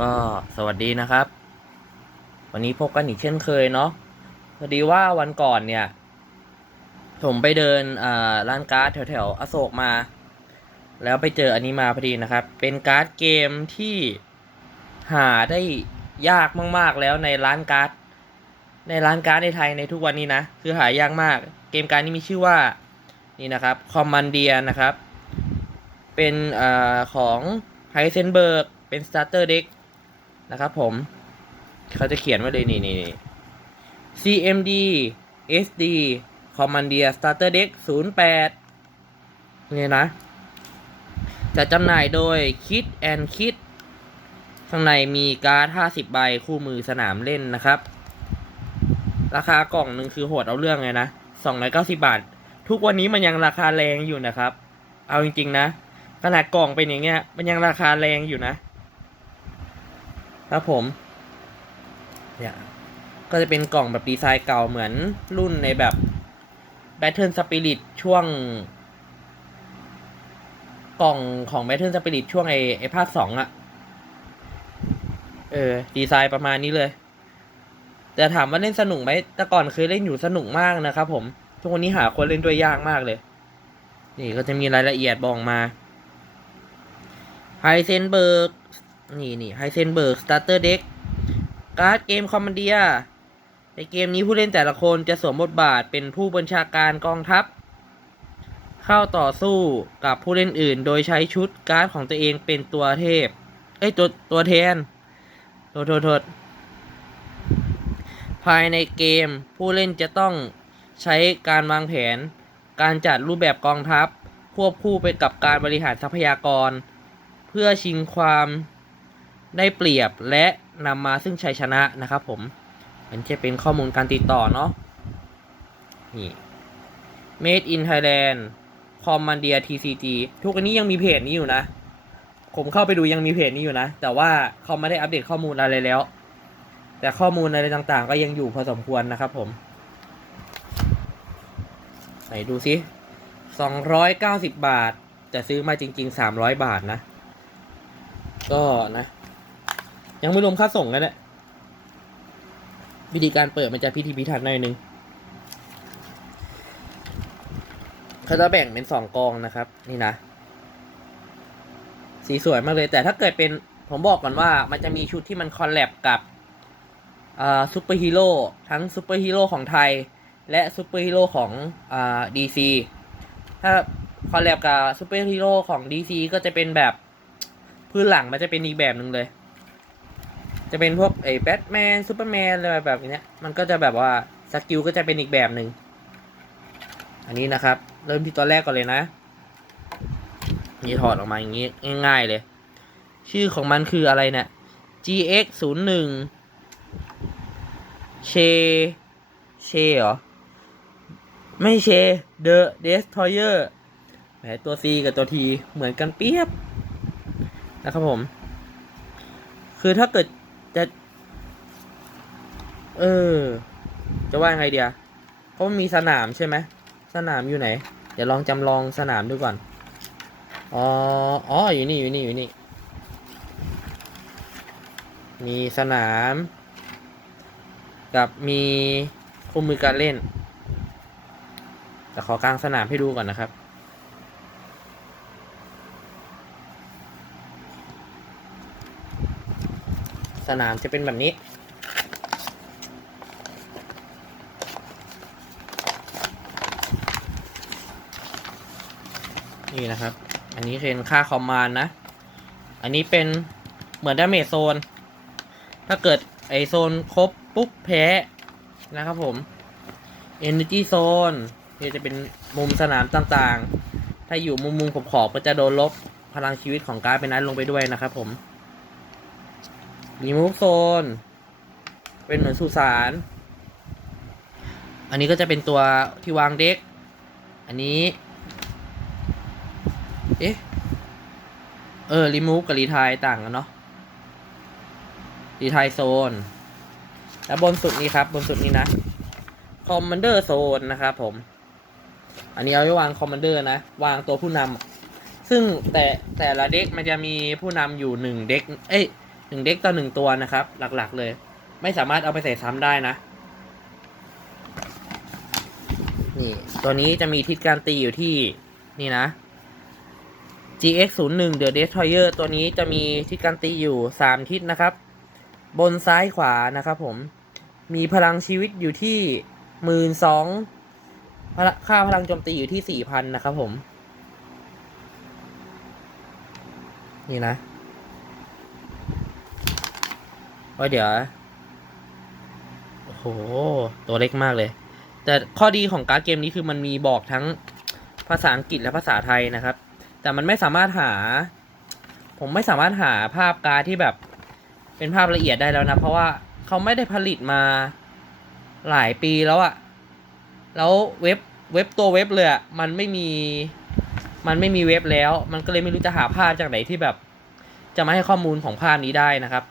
ก็สวัสดีนะครับ วันนี้พบกันอีกเช่นเคยเนาะพอดีว่าวันก่อนเนี่ย ผมไปเดินอ่าร้านการ์ดแถวๆอโศกมา แล้วไปเจออันนี้มาพอดีนะครับ เป็นการ์ดเกมที่หาได้ยากมากๆแล้วในร้านการ์ดในร้านการ์ดในไทยในทุกวันนี้นะ คือหายากมาก เกมการ์ดนี้มีชื่อว่านี่นะครับคอมมานเดียนะครับ เป็นอ่าของไฮเซนเบิร์กเป็นสตาร์เตอร์เด็ก นะครับผม เขาจะเขียนไว้เลยนี่นี่ CMD SD Commandia Starter Deck 08 นี่นะ จะจำหน่ายโดย Kit and Kit ข้างในมีการ์ด 50 ใบคู่มือสนามเล่นนะครับ ราคากล่องหนึ่งคือโหดเอาเรื่องเลยนะ 290 บาท ทุกวันนี้มันยังราคาแรงอยู่นะครับ เอาจริง ๆ นะ ขนาดกล่องเป็นอย่างเงี้ย มันยังราคาแรงอยู่นะ ครับผม เนี่ย ก็จะเป็นกล่องแบบดีไซน์เก่าเหมือนรุ่นในแบบ Battle Spirit ช่วง กล่องของ Battle Spirit ช่วงไอไอภาคสองอะเออ ดีไซน์ประมาณนี้เลย แต่ถามว่าเล่นสนุกไหมแต่ก่อนเคยเล่นอยู่สนุกมากนะครับผม ทุกวันนี้หาคนเล่นด้วยยากมากเลย นี่ก็จะมีรายละเอียดบอกมาไฮเซนเบิร์ก นี่นี่ไฮเซนเบิร์กสตาร์เตอร์เด็กการ์ดเกมคอมมานเดียในเกมนี้ผู้เล่นแต่ละคนจะสวมบทบาทเป็นผู้บัญชาการกองทัพ เข้าต่อสู้กับผู้เล่นอื่น โดยใช้ชุดการ์ดของตัวเองเป็นตัวเทพ เอ้ยตัวตัวแทนโทษโทษโทษภายในเกมผู้เล่นจะต้องใช้การวางแผน การจัดรูปแบบกองทัพ ควบคู่ไปกับการบริหารทรัพยากร เพื่อชิงความ ได้เปรียบและนำมาซึ่งชัยชนะนะครับผม มันจะเป็นข้อมูลการติดต่อเนาะ นี่ Made in Thailand คอมมานเดีย TCG ทุกอันนี้ยังมีเพจนี้อยู่นะ ผมเข้าไปดูยังมีเพจนี้อยู่นะ แต่ว่าเขาไม่ได้อัปเดตข้อมูลอะไรแล้ว แต่ข้อมูลอะไรต่างๆ ก็ยังอยู่พอสมควรนะครับผม ไหนดูซิสองร้อยเก้าสิบบาท จะซื้อมาจริงๆสามร้อยบาทนะ ก็นะ ยังไม่รวมค่าส่งนะเนี่ยวิธีการเปิดมันจะพิธีพิถันหน่อยนึงเขาจะแบ่งเป็นสองกองนะครับ นี่นะ สีสวยมากเลย แต่ถ้าเกิดเป็นผมบอกก่อนว่ามันจะมีชุดที่มันคอลแลบกับซูเปอร์ฮีโร่ทั้งซูเปอร์ฮีโร่ของไทย และซูเปอร์ฮีโร่ของดีซีถ้าคอลแลบกับซูเปอร์ฮีโร่ของดีซีก็จะเป็นแบบพื้นหลังมันจะเป็นอีกแบบหนึ่งเลย จะเป็นพวกไอ้แบทแมนซูเปอร์แมนอะไรแบบเนี้ยมันก็จะแบบว่าสกิลก็จะเป็นอีกแบบหนึ่งอันนี้นะครับ เริ่มที่ตัวแรกก่อนเลยนะ นี่ถอดออกมาอย่างนี้ง่าย ๆเลย ชื่อของมันคืออะไรเนี่ย GX 0 1เชเชเหรอ ไม่เช The Destroyer แหมตัว C กับตัว T เหมือนกันเปียบนะครับผม คือถ้าเกิด จะ เออ จะว่ายังไงเดียเพราะมีสนามใช่ไหม สนามอยู่ไหน เดี๋ยวลองจำลองสนามดูก่อน อ๋อ อ๋อ อยู่นี่ อยู่นี่ อยู่นี่ มีสนาม กับมีคู่มือการเล่น แต่ขอกลางสนามให้ดูก่อนนะครับ สนามจะเป็นแบบนี้ นี่นะครับ อันนี้เป็นค่าคอมมาน์นะ อันนี้เป็นเหมือนดาเมจโซน ถ้าเกิดไอโซนครบปุ๊บแพ้นะครับผม Energy Zone นี่จะเป็นมุมสนามต่างๆ ถ้าอยู่มุมมุมขอบๆก็จะโดนลบพลังชีวิตของการ์ดเป็นนั้นลงไปด้วยนะครับผม Remove Zone เป็นเหมือนสุสาน อันนี้ก็จะเป็นตัวที่วางเด็ก อันนี้ เอ๊ะ เออรีมูฟกับรีทายต่างกันเนาะรีทายโซน แล้วบนสุดนี้ครับ บนสุดนี้นะคอมมานเดอร์โซนนะครับผม อันนี้เอาไว้วางคอมมานเดอร์นะ วางตัวผู้นำซึ่งแต่แต่ละเด็กมันจะมีผู้นำอยู่หนึ่งเด็ก เอ้ย หนึ่งเด็กต่อหนึ่งตัวนะครับ หลักๆเลย ไม่สามารถเอาไปใส่ซ้ำได้นะ นี่ ตัวนี้จะมีทิศการตีอยู่ที่นี่นะ GX 0 1 The Destroyer ตัวนี้จะมีทิศการตีอยู่สามทิศนะครับ บนซ้ายขวานะครับผม มีพลังชีวิตอยู่ที่หมื่นสองค่าพลังโจมตีอยู่ที่สี่พันนะครับผม นี่นะ ว่าเดี๋ยว โอ้โห ตัวเล็กมากเลย แต่ข้อดีของการ์ดเกมนี้คือมันมีบอกทั้งภาษาอังกฤษและภาษาไทยนะครับ แต่มันไม่สามารถหา ผมไม่สามารถหาภาพการ์ดที่แบบ เป็นภาพละเอียดได้แล้วนะ เพราะว่าเขาไม่ได้ผลิตมาหลายปีแล้วอะแล้วเว็บเว็บตัวเว็บเลยอะมันไม่มี มันไม่มีเว็บแล้ว มันก็เลยไม่รู้จะหาภาพจากไหนที่แบบ จะมาให้ข้อมูลของภาพนี้ได้นะครับ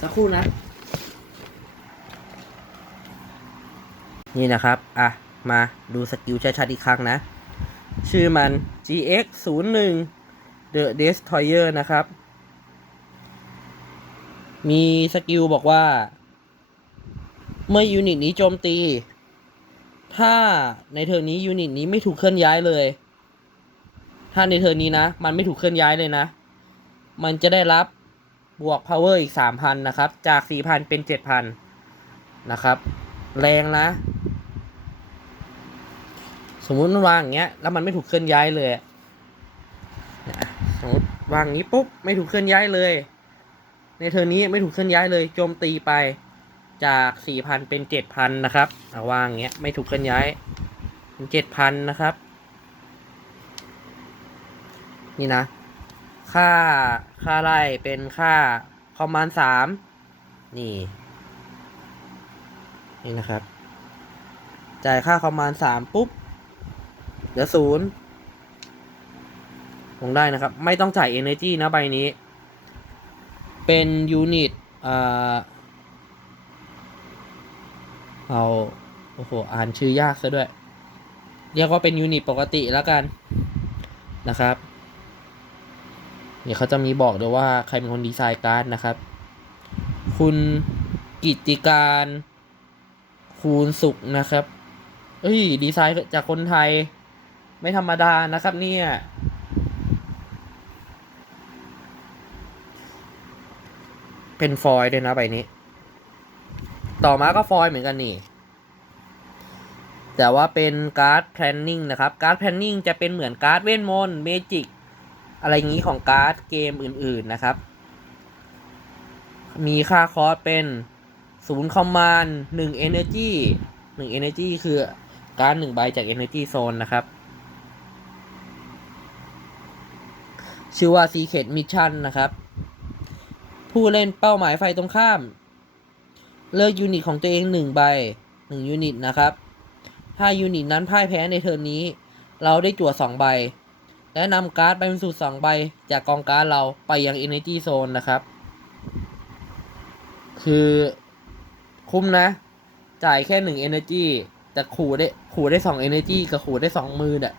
สักครู่นะ นี่นะครับ อะ มาดูสกิลชัดๆอีกครั้งนะ ชื่อมัน GX 0 1 The Destroyer นะครับ มีสกิลบอกว่า เมื่อยูนิตนี้โจมตี ถ้าในเทอร์นี้ยูนิตนี้ไม่ถูกเคลื่อนย้ายเลย ถ้าในเทอร์นี้นะ มันไม่ถูกเคลื่อนย้ายเลยนะ มันจะได้รับ บวก power อีก 3,000 นะครับ จาก 4,000 เป็น 7,000 นะครับ แรงนะ สมมุติวางอย่างเงี้ย แล้วมันไม่ถูกเคลื่อนย้ายเลย สมมติวางนี้ปุ๊บ ไม่ถูกเคลื่อนย้ายเลย ในเทอร์นี้ไม่ถูกเคลื่อนย้ายเลย โจมตีไป จาก 4,000 เป็น 7,000 นะครับเอาวางอย่างเงี้ย ไม่ถูกเคลื่อนย้าย เป็น 7,000 นะครับ นี่นะ ค่าค่าไล่เป็นค่าคอมมานด์สามนี่ นี่นะครับ จ่ายค่าคอมมานด์สามปุ๊บเหลือศูนย์ลงได้นะครับ ไม่ต้องจ่าย Energy นะใบนี้ เป็นยูนิตเอาโอ้โห อ่านชื่อยากซะด้วย เรียกว่าเป็นยูนิตปกติแล้วกันนะครับ เดี๋ยวเขาจะมีบอกด้วยว่าใครเป็นคนดีไซน์การ์ดนะครับ คุณกิติการคูณสุขนะครับ เอ้ย ดีไซน์จากคนไทย ไม่ธรรมดานะครับ เนี่ยเป็นฟอยล์ด้วยนะใบนี้ ต่อมาก็ฟอยล์เหมือนกันนี่ แต่ว่าเป็นการ์ดแพลนนิ่งนะครับ การ์ดแพลนนิ่งจะเป็นเหมือนการ์ดเวทมนต์เมจิก อะไรอย่างนี้ของการ์ดเกมอื่นๆนะครับ มีค่าคอสเป็นศูนย์คอมมานด์หนึ่งเอเนอร์จีหนึ่งเอเนอร์จีคือการ์ดหนึ่งใบจาก Energy Zone นนะครับ ชื่อว่า Secret Mission นะครับ ผู้เล่นเป้าหมายไฟตรงข้าม เลือกยูนิตของตัวเองหนึ่งใบหนึ่งยูนิตนะครับ ถ้ายูนิตนั้นพ่ายแพ้ในเทิร์นนี้ เราได้จั่วสองใบ และนำการ์ดไปบรรจุสองใบ จากกองการ์ดเราไปยัง Energy Zone นะครับ คือคุ้มนะ จ่ายแค่หนึ่ง Energy แต่ขู่ได้ขู่ได้สอง Energy กับขู่ได้สองมือเนี่ย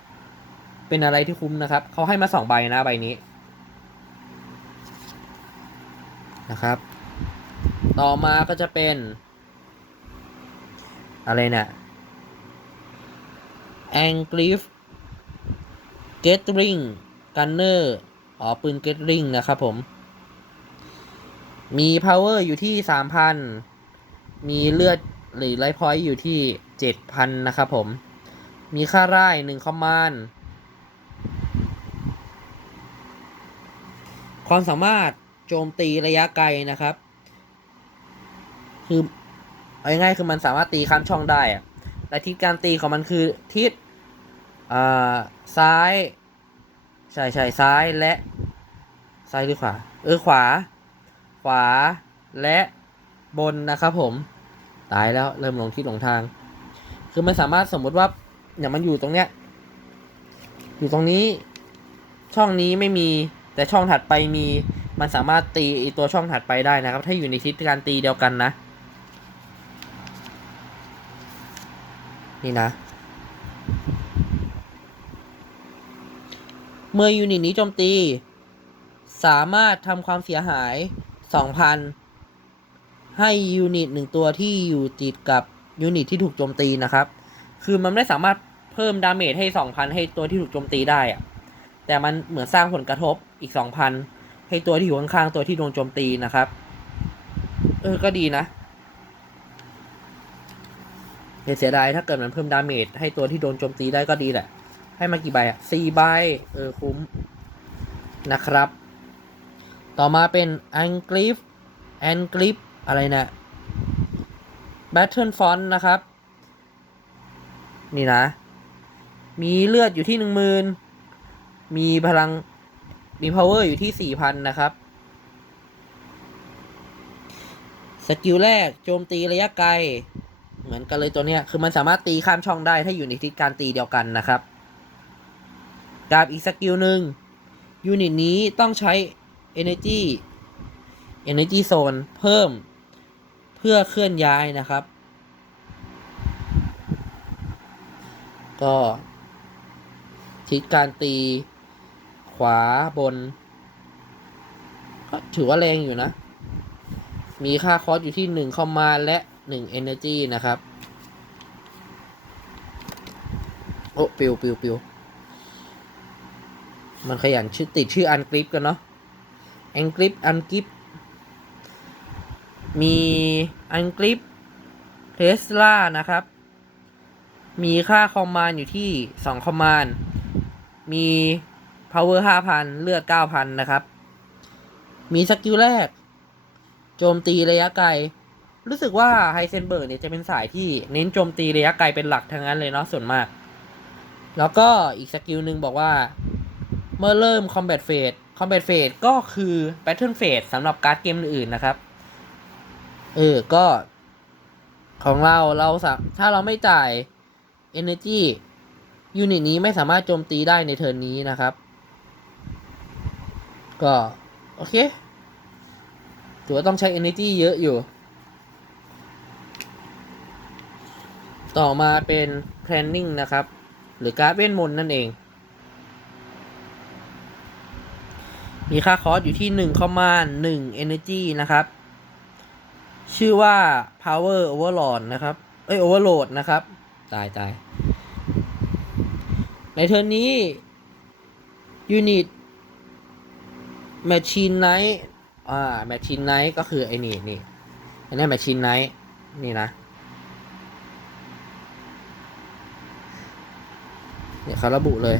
เป็นอะไรที่คุ้มนะครับ เขาให้มาสองใบนะใบนี้นะครับ ต่อมาก็จะเป็น อะไร เนี่ย a n g r i f Gatling Gunner อ๋อ ปืน Gatling นะครับผม มี power อยู่ที่ 3,000 มีเลือดหรือไลท์พอยต์อยู่ที่ 7,000 นะครับผม มีค่าร่าย1คอมมานด์ความสามารถโจมตีระยะไกลนะครับ คือเอาง่ายๆคือมันสามารถตีข้ามช่องได้อะและทิศการตีของมันคือทิศ อ่าซ้ายใช่ใช่ซ้ายและ ซ้ายหรือขวา เออขวา ขวาและบนนะครับผม ตายแล้วเริ่มหลงที่หลงทาง คือมันสามารถสมมติว่าอย่างมันอยู่ตรงเนี้ย อยู่ตรงนี้ ช่องนี้ไม่มี แต่ช่องถัดไปมี มันสามารถตีตัวช่องถัดไปได้นะครับ ถ้าอยู่ในทิศการตีเดียวกันนะ นี่นะ เมื่อยูนิตนี้โจมตี สามารถทำความเสียหาย 2,000 ให้ยูนิตหนึ่งตัวที่อยู่ติดกับยูนิตที่ถูกโจมตีนะครับ คือมันไม่สามารถเพิ่มดาเมจให้ 2,000 ให้ตัวที่ถูกโจมตีได้อะแต่มันเหมือนสร้างผลกระทบอีก 2,000 ให้ตัวที่อยู่ข้างๆตัวที่โดนโจมตีนะครับ เออ ก็ดีนะเสียดายถ้าเกิดมันเพิ่มดาเมจให้ตัวที่โดนโจมตีได้ก็ดีแหละ ให้มากี่ใบอะสี่ใบเออคุ้มนะครับ ต่อมาเป็นอังก i ฟแอนก i ฟอะไรนะ Battle Font นะครับ นี่นะ มีเลือดอยู่ที่หนึ่งมืนมีพลัง มี power อยู่ที่สี่พันนะครับสกิลแรกโจมตีระยะไกล เหมือนกันเลยตัวเนี้ย คือมันสามารถตีข้ามช่องได้ถ้าอยู่ในทิศการตีเดียวกันนะครับ กับอีกสกิลหนึ่งยูนิตนี้ต้องใช้ Energy Energy Zone เพิ่มเพื่อเคลื่อนย้ายนะครับ ก็ทิศการตีขวาบน ก็ถือว่าแรงอยู่นะ มีค่าคอสอยู่ที่หนึ่งคอมมาและหนึ่ง Energy นะครับ โอ้ ปิวปิวปิว มันขยันชื่อติดชื่ออันกริปกันเนาะอันกริปอันกริปมีอันกริปเทสลานะครับ มีค่าคอมมานอยู่ที่สองคอมมานมี power ห้าพันเลือดเก้าพันนะครับ มีสกิลแรก โจมตีระยะไกล รู้สึกว่าไฮเซนเบิร์กเนี่ยจะเป็นสายที่เน้นโจมตีระยะไกลเป็นหลักทั้งนั้นเลยเนาะส่วนมาก แล้วก็อีกสกิลหนึ่งบอกว่า เมื่อเริ่ม Combat Phase Combat Phase ก็คือ Battle Phase สำหรับการ์ดเกมอื่นๆนะครับ เออ ก็ ของเราเราถ้าเราไม่จ่าย Energy ยูนิตนี้ไม่สามารถโจมตีได้ในเทิร์นนี้นะครับ ก็ โอเคถือว่าต้องใช้ Energy เยอะอยู่ ต่อมาเป็น Planning นะครับ หรือการ์ดเวทมนต์นั่นเอง มีค่าคอสอยู่ที่หนึ่งคอมมานหนึ่ง energy นะครับ ชื่อว่า power overload นะครับ เอ้ย overload นะครับ ตายตาย ในเทอร์นนี้ unit machine knight อ่า machine knight ก็คือไอ้นี่นี่อันนี้ machine knight นี่นะเนี่ยเขาระบุเลย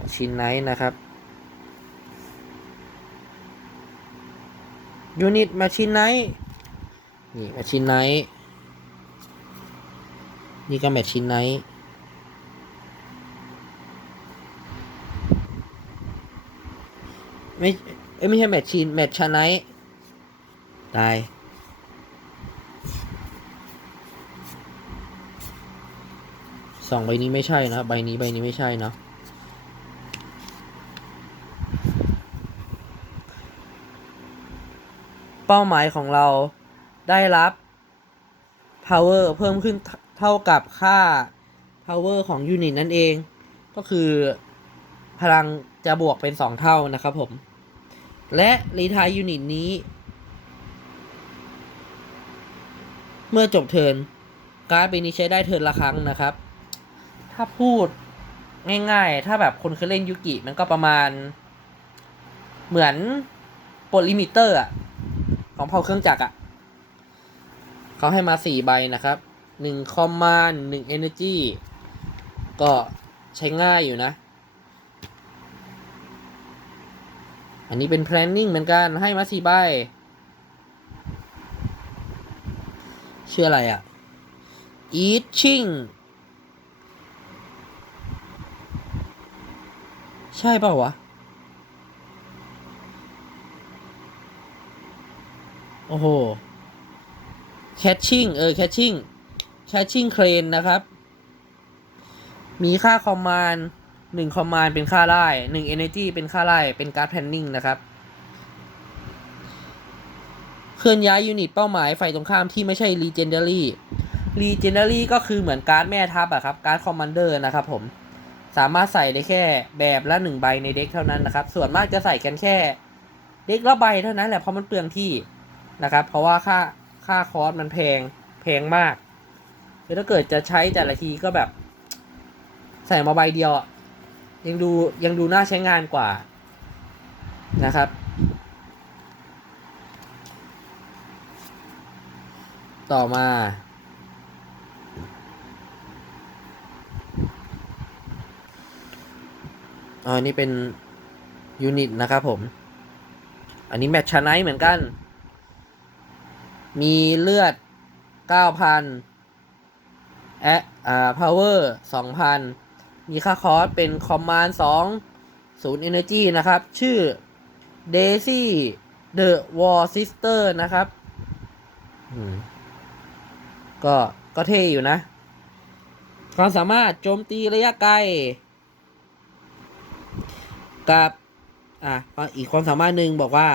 machine knight นะครับ ยูนิตแมชชีนไนท์นี่แมชชีนไนท์นี่ก็แมชชีนไนท์ไม่เอ้ไม่ใช่แมชชีนแมชชาไนท์ตายสองใบนี้ไม่ใช่นะ ใบนี้ใบนี้ไม่ใช่นะ ป้าหมายของเราได้รับ power เพิ่มขึ้นเท่ากับค่า power ของยูนิตนั่นเอง ก็คือพลังจะบวกเป็น 2 เท่านะครับผม และรีทายยูนิตนี้ เมื่อจบเทิร์นการ์ดใบนี้ใช้ได้เทิร์นละครั้งนะครับ ถ้าพูดง่ายๆ ถ้าแบบคนเคยเล่นยูกิมันก็ประมาณ เหมือนปลดลิมิเตอร์อะ ของเผาเครื่องจักรอะ่ะเขาให้มาสี่ใบนะครับหนึ่งคอมมานด์หนึ่งเอเนจีก็ใช้ง่ายอยู่นะ อันนี้เป็น planning เหมือนกัน ให้มาสี่ใบชื่ออะไรอะ่ะ eating ใช่เปล่าวะ โอ้โห catching เออ catching catching crane นะครับ มีค่าคอมมานด์หนึ่งคอมมานด์เป็นค่าไล่หนึ่ง energy เป็นค่าไล่เป็นการ์ด planning นะครับ เคลื่อนย้ายยูนิตเป้าหมายฝ่ายตรงข้ามที่ไม่ใช่ legendary legendary ก็คือเหมือนการ์ดแม่ทัพอะครับการ์ด commander นะครับผมสามารถใส่ได้แค่แบบละหนึ่งใบในเด็กเท่านั้นนะครับ ส่วนมากจะใส่กันแค่ เด็กละใบเท่านั้นแหละเพราะมันเปลืองที่ นะครับ เพราะว่าค่าค่าคอร์สมันแพงแพงมากคือถ้าเกิดจะใช้แต่ละทีก็แบบ ใส่มาใบเดียวยังดูยังดูน่าใช้งานกว่านะครับ ต่อมาอ๋อนี่เป็นยูนิตนะครับผม อันนี้แมทชาไนเหมือนกัน มีเลือด 9,000แออ่า power 2,000 มีค่าคอร์สเป็นคอมมานด์2 0 energy นะครับ ชื่อ Daisy the War Sister นะครับอืมก็ก็เท่อยู่นะ ความสามารถโจมตีระยะไกล กับ อะ อีกความสามารถหนึ่งบอกว่า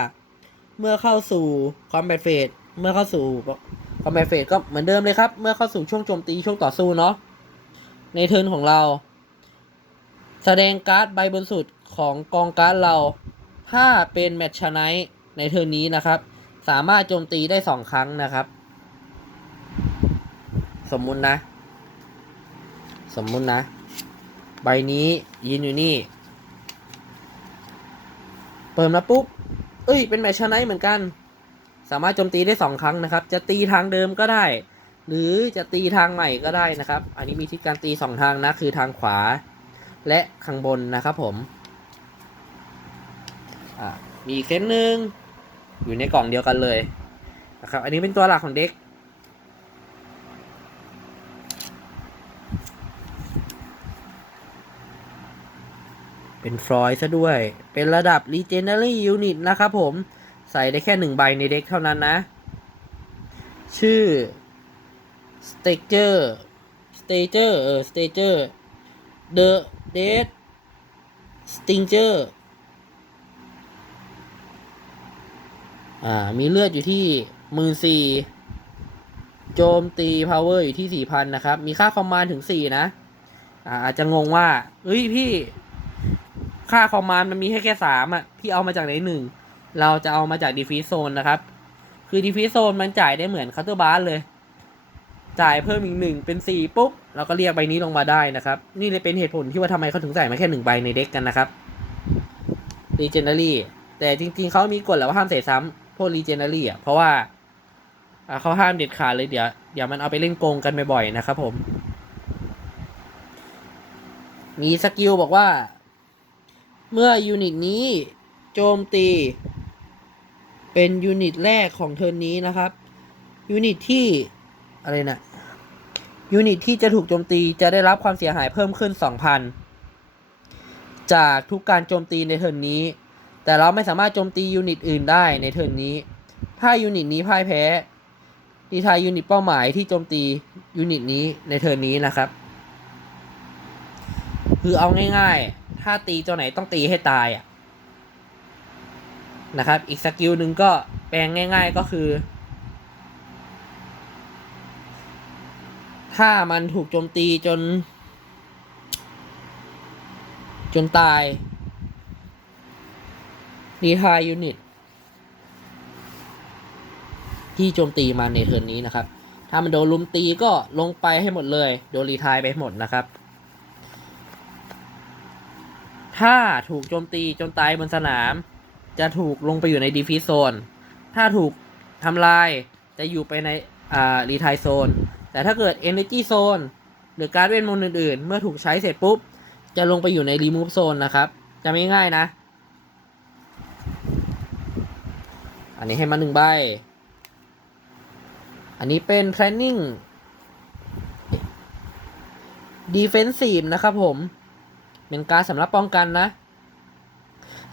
เมื่อเข้าสู่ combat phase เเมื่อเข้าสู่ combat phase ก็เหมือนเดิมเลยครับ เมื่อเข้าสู่ช่วงโจมตีช่วงต่อสู้เนาะในเทิร์นของเรา แสดงการ์ดใบบนสุดของกองการ์ดเรา ถ้าเป็นแมตช์ไนท์ในเทิร์นนี้นะครับ สามารถโจมตีได้สองครั้งนะครับ สมมุตินะ สมมุตินะ ใบนี้ยืนอยู่นี่ เปิดมาปุ๊บ เอ้ย เป็นแมตช์ชนะเหมือนกัน สามารถโจมตีได้สองครั้งนะครับ จะตีทางเดิมก็ได้ หรือจะตีทางใหม่ก็ได้นะครับ อันนี้มีทิศการตีสองทางนะคือทางขวา และข้างบนนะครับผมมีเซตหนึ่งอยู่ในกล่องเดียวกันเลยนะครับ อันนี้เป็นตัวหลักของเด็กเป็นฟลอยซะด้วย เป็นระดับ Legendary Unit นะครับผม ใส่ได้แค่หนึ่งใบในเด็กเท่านั้นนะ ชื่อ Stager Stager เออ Stager The Dead Stinger อ่า มีเลือดอยู่ที่มือสี่โจมตี power อยู่ที่สี่พันนะครับ มีค่าคอมมานด์ถึงสี่นะ อ่าอาจจะงงว่าเฮ้ยพี่ ค่าคอมมานด์มันมีให้แค่สามอะ พี่เอามาจากไหนหนึ่ง เราจะเอามาจากดีฟีโซนนะครับ คือดีฟีโซนมันจ่ายได้เหมือนคัตเตอร์บาร์เลย จ่ายเพิ่มอีกหนึ่งเป็นสี่ปุ๊บ เราก็เรียกใบนี้ลงมาได้นะครับ นี่เลยเป็นเหตุผลที่ว่าทำไมเขาถึงใส่มาแค่หนึ่งใบในเด็กกันนะครับ Legendary แต่จริงๆเขามีกฎแหละว่าห้ามใส่ซ้ำพวก Legendary อะเพราะว่าเขาห้ามเด็ดขาดเลยเดี๋ยวเดี๋ยวมันเอาไปเล่นโกงกันบ่อยๆนะครับผม มีสกิลบอกว่า เมื่อยูนิตนี้ โจมตี เป็นยูนิตแรกของเทิร์นนี้นะครับยูนิตที่อะไรนะยูนิตที่จะถูกโจมตีจะได้รับความเสียหายเพิ่มขึ้น 2,000 จากทุกการโจมตีในเทิร์นนี้ แต่เราไม่สามารถโจมตียูนิตอื่นได้ในเทิร์นนี้ ถ้ายูนิตนี้พ่ายแพ้ดีทายยูนิตเป้าหมายที่โจมตียูนิตนี้ในเทิร์นนี้นะครับ คือเอาง่ายๆ ถ้าตีตัวไหนต้องตีให้ตายอะ นะครับ อีกสกิลหนึ่งก็แปลงง่าย ๆก็คือ ถ้ามันถูกโจมตีจน จนตายรีทายยูนิตที่โจมตีมาในเทิร์นนี้นะครับ ถ้ามันโดนลุมตีก็ลงไปให้หมดเลย โดนรีทายไปหมดนะครับ ถ้าถูกโจมตีจนตายบนสนาม จะถูกลงไปอยู่ในดีฟีโซน ถ้าถูกทำลายจะอยู่ไปในอ่ารีทายโซน แต่ถ้าเกิด Energy Zone หรือการเวทมนต์อื่นๆ เมื่อถูกใช้เสร็จปุ๊บ จะลงไปอยู่ใน Remove Zone นะครับ จะไม่ง่ายนะ อันนี้ให้มาหนึ่งใบ อันนี้เป็น Planning Defensive นะครับผม เป็นการสำหรับป้องกันนะ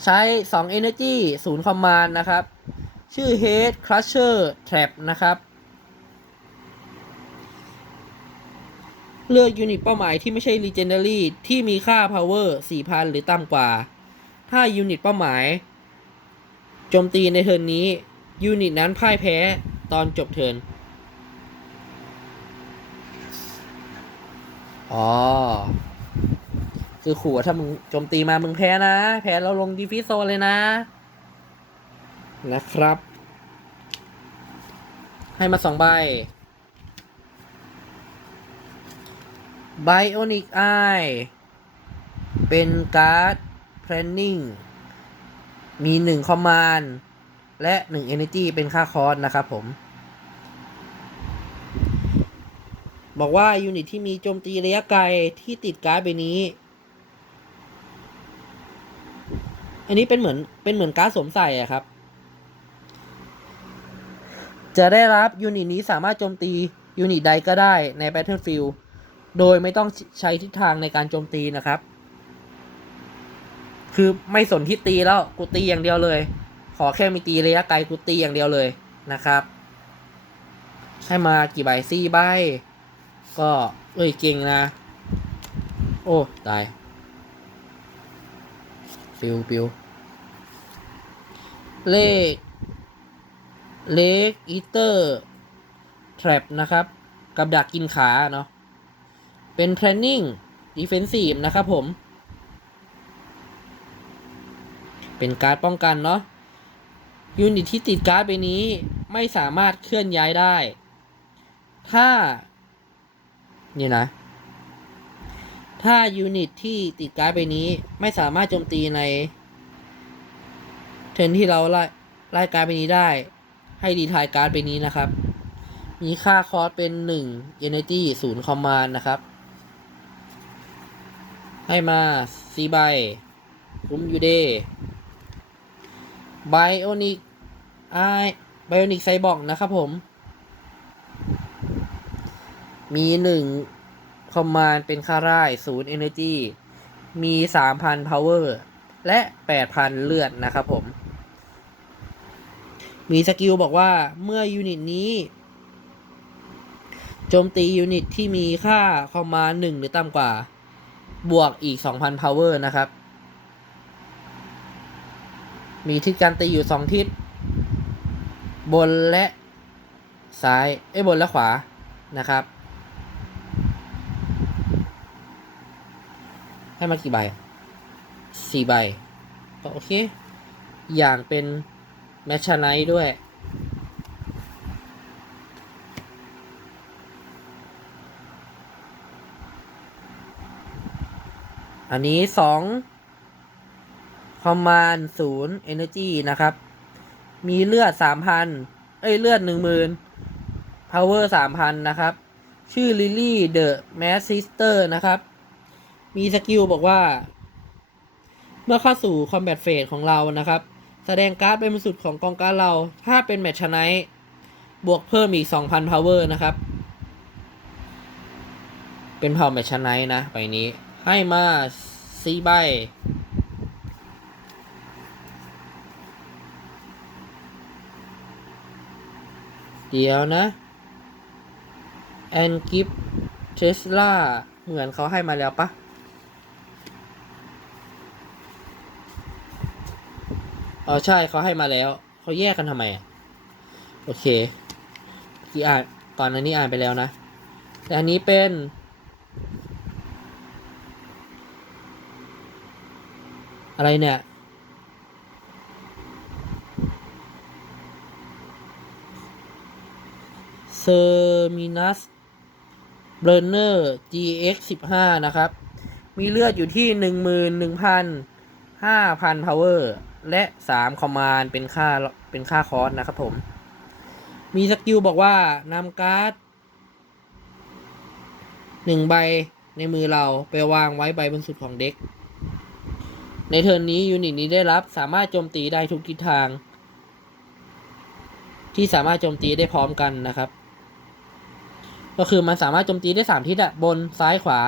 ใช้ 2 Energy 0 Command นะครับ ชื่อ Head Crusher Trap นะครับ เลือกยูนิตเป้าหมายที่ไม่ใช่ Legendary ที่มีค่า Power 4,000 หรือต่ำกว่า ถ้ายูนิตเป้าหมาย โจมตีในเทิร์นนี้ยูนิตนั้นพ่ายแพ้ตอนจบเทิร์นอ๋อ คือขู่ว่าถ้ามึงโจมตีมามึงแพ้นะ แพ้เราลงดีฟิโซเลยนะ นะครับ ให้มาสองใบ Bionic Eye เป็นการ์ด Planning มีหนึ่งคอมมานด์และหนึ่ง Energy เป็นค่าคอร์สนะครับผม บอกว่ายูนิตที่มีโจมตีระยะไกลที่ติดการ์ดใบนี้ อันนี้เป็นเหมือนเป็นเหมือนการ์ดสวมใส่อะครับ จะได้รับยูนิตนี้สามารถโจมตียูนิตใดก็ได้ใน Battlefield โดยไม่ต้องใช้ทิศทางในการโจมตีนะครับ คือไม่สนที่ตีแล้วกูตีอย่างเดียวเลย ขอแค่มีตีระยะไกลกูตีอย่างเดียวเลยนะครับ ให้มากี่ใบสี่ใบก็เอ้ยเก่งนะ โอ้ ตาย ปิวปิวเลขเลขอีเตอร์แทรปนะครับ กับดักกินขาเนาะเป็น planning defensive นะครับผม เป็นการ์ดป้องกันเนาะยูนิตที่ติดการ์ดใบนี้ไม่สามารถเคลื่อนย้ายได้ ถ้า นี่นะ ถ้ายูนิตที่ติดการ์ดใบนี้ไม่สามารถโจมตีใน เทิร์นที่เราไล่ไล่การ์ดใบนี้ได้ ให้ดีทายการ์ดใบนี้นะครับ มีค่าคอร์สเป็น 1 Energy 0 Command นะครับ ให้มาสีใบคุ้มยูเดไบโอนิกไอไบโอนิกไซบอร์กนะครับผม มีหนึ่ง คอมมานด์เป็นค่าร่ายศูนย์เอเนจีมีสามพันพาวเวอร์และแปดพันเลือดนะครับผม มีสกิลบอกว่าเมื่อยูนิตนี้โจมตียูนิตที่มีค่าคอมมานหนึ่งหรือต่ำกว่า บวกอีก 2,000 power นะครับ มีทิศการตีอยู่ 2 ทิศ บนและซ้าย เอ้ยบนและขวานะครับ ให้มากี่ใบสี่ใบก็โอเค อย่างเป็นแมชชไนท์ด้วย อันนี้สองคอมมานด์ศูนย์เอเนจีนะครับ มีเลือดสามพันเอ้ย เลือดหนึ่งหมื่นพาวเวอร์สามพันนะครับ ชื่อลิลลี่เดอะแมสซิสเตอร์นะครับ มีสกิลบอกว่า เมื่อเข้าสู่คอมแบทเฟสของเรานะครับ แสดงการ์ดเป็นสุดของกองการ์ดเรา ถ้าเป็นแมตช์ไนท์บวกเพิ่มอีก 2,000 power นะครับ เป็นเผ่าแมตช์ไนท์นะใบนี้ ให้มาสีใบเดี๋ยวนะ แอนกิฟเทสลา เหมือนเขาให้มาแล้วปะ อ๋อใช่เขาให้มาแล้ว เขาแยกกันทำไมอะ โอเคที่อ่านก่อนอันนี้อ่านไปแล้วนะ แต่อันนี้เป็น อะไรเนี่ย เซอร์มินัสเบรเนอร์ GX 15นะครับ มีเลือดอยู่ที่ 11,500 power และ3 command เป็นค่าเป็นค่าคอร์สนะครับผม มีสกิลบอกว่านำการ์ดหนึ่งใบในมือเราไปวางไว้ใบบนสุดของเด็ก ในเทิร์นนี้ยูนิตนี้ได้รับสามารถโจมตีได้ทุกทิศทาง ที่สามารถโจมตีได้พร้อมกันนะครับ ก็คือมันสามารถโจมตีได้สามทิศอะบนซ้ายขวา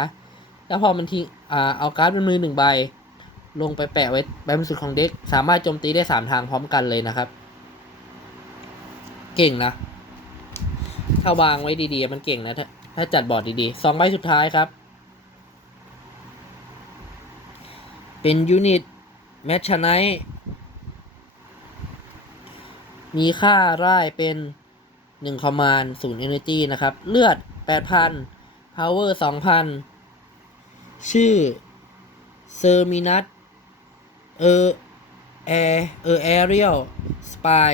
แล้วพอมันทิ้งเอาการ์ดบนมือหนึ่งใบ ลงไปแปะไว้ใบบนสุดของเด็ก สามารถโจมตีได้สามทางพร้อมกันเลยนะครับ เก่งนะ ถ้าวางไว้ดีๆ มันเก่งนะ ถ้าถ้าจัดบอร์ดดีๆสองใบสุดท้ายครับ เป็นยูนิตแมชชไนท์มีค่าร่ายเป็น1คอมมานด์0 Energy นะครับ เลือด8,000 Power 2,000ชื่อเซอร์มินัส เออแอเออแอเรียลสปาย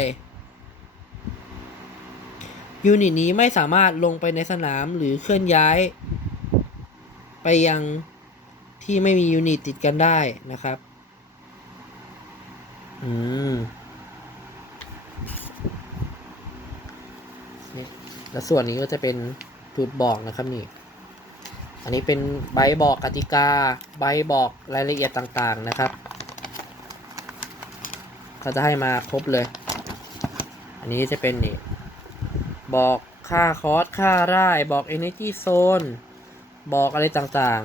ยูนิตนี้ไม่สามารถลงไปในสนามหรือเคลื่อนย้าย ไปยังที่ไม่มียูนิตติดกันได้นะครับ อืมนี่แล้วส่วนนี้ก็จะเป็นจุดบอกนะครับนี่ อันนี้เป็นใบบอกกติกา ใบบอกรายละเอียดต่างๆนะครับ เขาจะให้มาครบเลย อันนี้จะเป็นนี่บอกค่าคอสค่าร่ายบอก energy zone บอกอะไรต่าง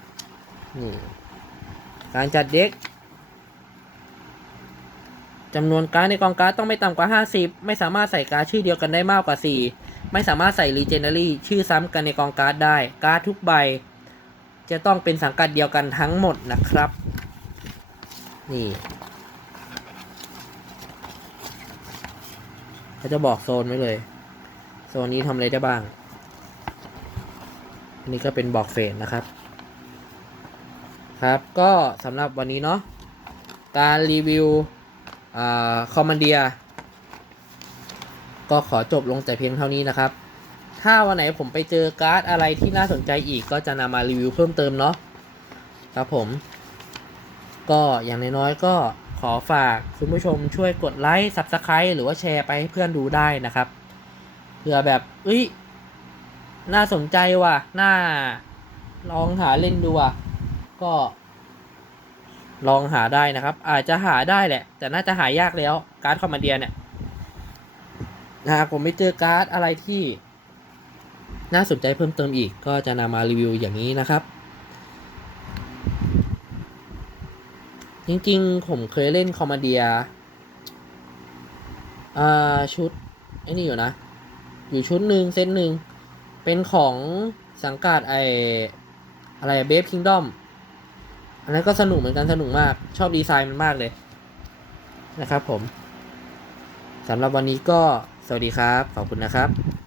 ๆ นี่ การจัดเด็กจำนวนการ์ดในกองการ์ดต้องไม่ต่ำกว่า 50 ไม่สามารถใส่การ์ดชื่อเดียวกันได้มากกว่า 4 ไม่สามารถใส่ Legendary ชื่อซ้ำกันในกองการ์ดได้ การ์ดทุกใบ จะต้องเป็นสังกัดเดียวกันทั้งหมดนะครับ นี่ เขาจะบอกโซนไว้เลย โซนนี้ทำอะไรได้บ้าง อันนี้ก็เป็นบอกเฟสนะครับ ครับก็สำหรับวันนี้เนาะการรีวิวคอมมานเดีย ก็ขอจบลงแต่เพียงเท่านี้นะครับ ถ้าวันไหนผมไปเจอการ์ดอะไรที่น่าสนใจอีกก็จะนำมารีวิวเพิ่มเติมเนาะครับผม ก็อย่างน้อยๆก็ อฝากคุณผู้ชมช่วยกดไลค์ Subscribe หรือว่าแชร์ไปให้เพื่อนดูได้นะครับเผื่อแบบเอ้ยน่าสนใจว่ะ น่า ลองหาเล่นดูอะ ก็ ลองหาได้นะครับ อาจจะหาได้แหละ แต่น่าจะหายากแล้ว การ์ดคอมมานเดียเนี่ยนะผมไม่เจอการ์ดอะไรที่ น่าสนใจเพิ่มเติมอีก ก็จะนำมารีวิวอย่างนี้นะครับ จริงๆ ผมเคยเล่นคอมมานเดียอ่าชุดไอ้นี่อยู่นะ อยู่ชุดหนึ่งเซตหนึ่งเป็นของสังกัดไออะไรเบฟคิงดอมอันนั้นก็สนุกเหมือนกันสนุกมาก ชอบดีไซน์มันมากเลย นะครับผมสำหรับวันนี้ก็สวัสดีครับ ขอบคุณนะครับ